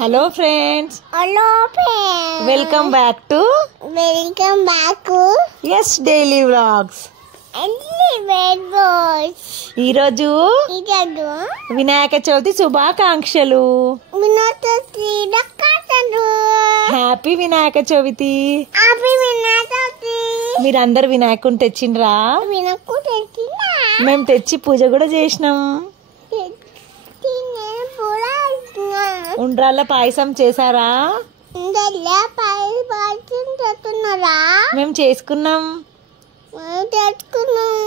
Hello friends, welcome back to S daily vlogs. ఈరోజు వినాయక చవితి శుభాకాంక్షలు. Happy Vinayaka Chavithi. మీరందరు వినాయకుని తెచ్చిండ్రా? మేము తెచ్చి పూజ కూడా చేసినాం. ఉండ్రాళ్ళ పాయసం చేసారా? మేము చేసుకున్నాం.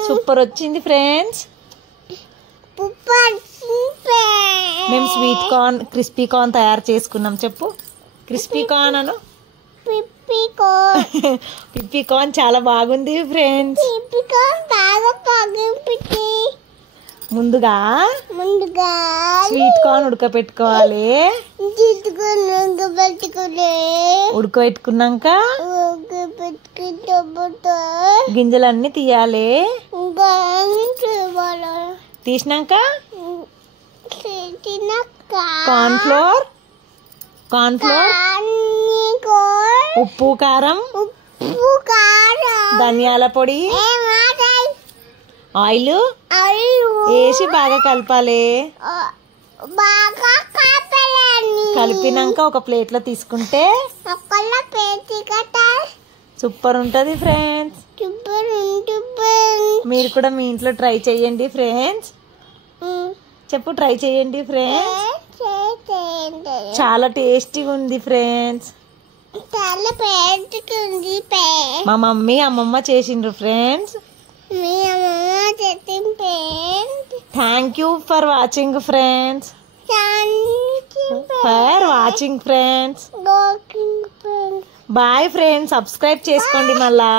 సూపర్ వచ్చింది ఫ్రెండ్స్. మేము స్వీట్ కార్న్, క్రిస్పీ కార్న్ తయారు చేసుకున్నాం. చెప్పు, క్రిస్పీ కార్న్ అను. పిప్పీ కార్న్ చాలా బాగుంది ఫ్రెండ్స్. ముందుగా స్వీట్ కార్న్ ఉడకపెట్టుకోవాలి. ఉడకబెట్టుకున్నాక గింజలన్నీ తీయాలి. తీసినాక కార్న్ ఫ్లోర్, ఉప్పు, కారం, ధనియాల పొడి, ఆయిల్ వేసి బాగా కలపాలి. కలిపినాక ఒక ప్లేట్ లో తీసుకుంటే సూపర్ ఉంటది ఫ్రెండ్స్. మీరు కూడా మీ ఇంట్లో ట్రై చేయండి ఫ్రెండ్స్. చెప్పు, ట్రై చేయండి ఫ్రెండ్స్. చాలా టేస్టీగా ఉంది ఫ్రెండ్స్. మా మమ్మీ అమ్మమ్మ చేసిండ్రు friends. Thank you for watching friends. Bye friends. Subscribe చేసుకోండి మళ్ళా.